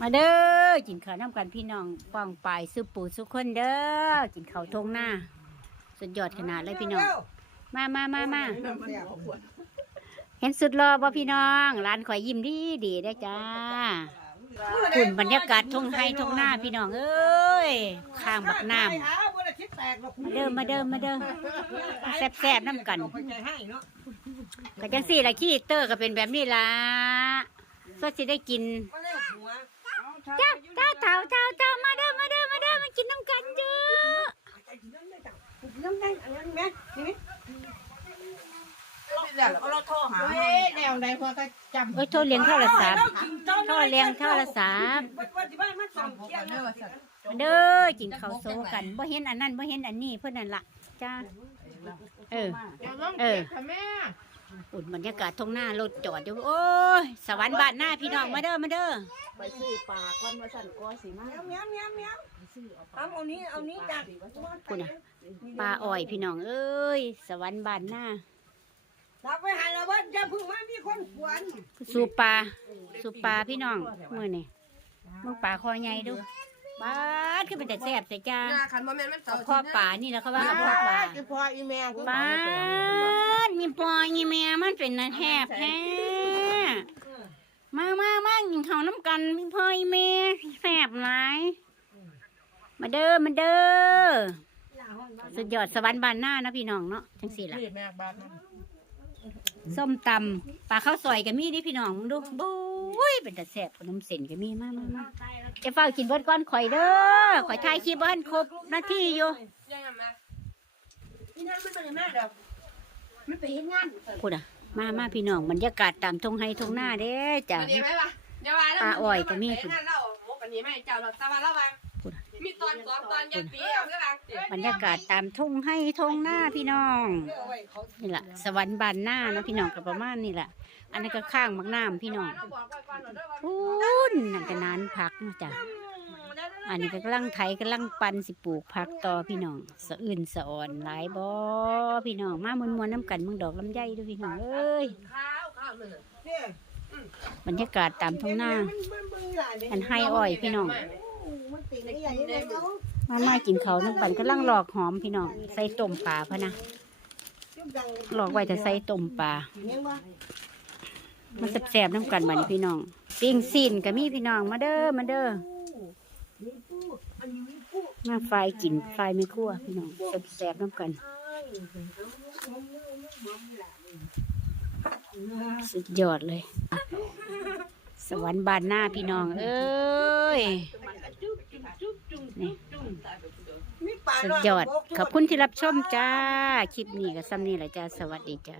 มาเด้อกินข้าวน้ำกันพี่น้องป้องปายสุปูสุคนเด้อกินข้าวทงหน้า สุดยอดขนาดเลยพี่น้อง มามามามาเห็นสุดรอบ่พี่น้องร้านข่อยยิ้มดีดีได้จ้าคุณบรรยากาศทงไฮทงหน้าพี่น้องเอ้ยข้างบักน้ำมาเด้อมาเด้อมาเด้อแซ่บๆน้ำกันก็จังสี่ละขี้เตอร์ก็เป็นแบบนี้ล่ะก็สิได้กิน เจ้าเจ้าเจ้าเจ้าเจ้ามาเด้อมาเด้อมาเด้อมากินน้ำกันเด้อเราโทรหาเฮ้ยแนวใดพอก็จำโอ้ยโทรเลี้ยงโทรศัพท์โทรเลี้ยงโทรศัพท์เด้อสัตว์มาเด้อกินข้าวโซกันบ่เห็นอันนั้นบ่เห็นอันนี้เพิ่อนนั่นล่ะจ้าเออเออแม่ อุ่นบรรยากาศทงหน้ารถจอดอยู่โอ้ยสวรรค์บ้านหน้าพี่น้องมาเด้อมาเด้อไปซื้อปลาก้อนมาสั่นก้อสีมาเมียวเมียวเมียวเอาเอานี้เอานี้จากคุณน่ะปลาอ้อยพี่น้องเอ้ยสวรรค์บ้านหน้าเราไปหาเราว่าจะพึ่งมามีคนขวนสูปลาสูปลาพี่น้องมื้อนี้มึงปลาคอใหญ่ดูปลาดคือเป็นแต่แซ่บแต่จ้าหน้าคันบ่แม่นมันเอาพ่อป่านี่แหล้วเขาว่าเอาพ่อป่าจะพออีแม่ป้าด มีปอมีแม่มันเป็นนะแทบแท้มามามากินข้าวน้ำกันมีพ่ออีแม่แสบหลายมาเด้อมาเด้อสุดยอดสวรรค์บานหน้านะพี่น้องเนาะจังสี่ล่ะส้มตำปลาข้าวซอยก็มีดิพี่น้องดูบุ้ยเป็นแต่แสบขนมเส้นก็มีมากมามาจะเฝ้ากินเบิดก้อนข่อยเด้อข่อยถ่ายคลิปบ้านครบหน้าที่อยู่ยังไงมานี่นั่นมันเป็นแม่เด้อ มันไปเฮ็ดงานพูดอะ มามาพี่น้องบรรยากาศตามทงไฮทงหน้าเด้จ้ะดีไหมล่ะอย่าว่าแล้วปลาอ้อยก็มีนั่นเล่าหมกอันนี้แม่เจ้าเราตะวันละวันมีตอนสองตอนยันปีเอาซะล่ะบรรยากาศตามทุ่งให้ทงหน้าพี่น้องนี่แหละสวรรค์บานหน้าเนาะพี่น้องกับประมาณนี่แหละอันนี้นก็ข้างมักน้ำพี่น้องเราบอกไว้ก่อนเด้อว่าพูนนั่นก็นานพักเนาะจ้ะ อันนี้ก็กำลังไถกำลังปันสิปลูกพักต่อพี่น้องสะอื่นสะอ่อนหลายบ่พี่น้องมามวนมวนน้ำกันมึงดอกลำไยดูพี่น้องเอ้ยข้าวข้าวเลยบรรยากาศตามทุ่งหน้าอันให้อ้อยพี่น้องมันตีได้ยังไงเนามามากินเขาน้ำกันกำลังหลอกหอมพี่น้องใส่ต้มปลาพะนะหลอกไว้แต่ใส่ต้มปลายังบ่มาแซ่บๆน้ำกันบัดนี้พี่น้องปิ้งซีนก็มีพี่น้องมาเด้อมาเด้อ มาไฟกินไฟไม่คั่วพี่น้องแซ่บๆน้ำกัน สุดยอดเลย สวรรค์บานหน้าพี่น้อง เอ้ยนี่สุดยอด ขอบคุณที่รับชมจ้า คลิปนี้ก็ซ้ำนี่แหละจ้า สวัสดีจ้า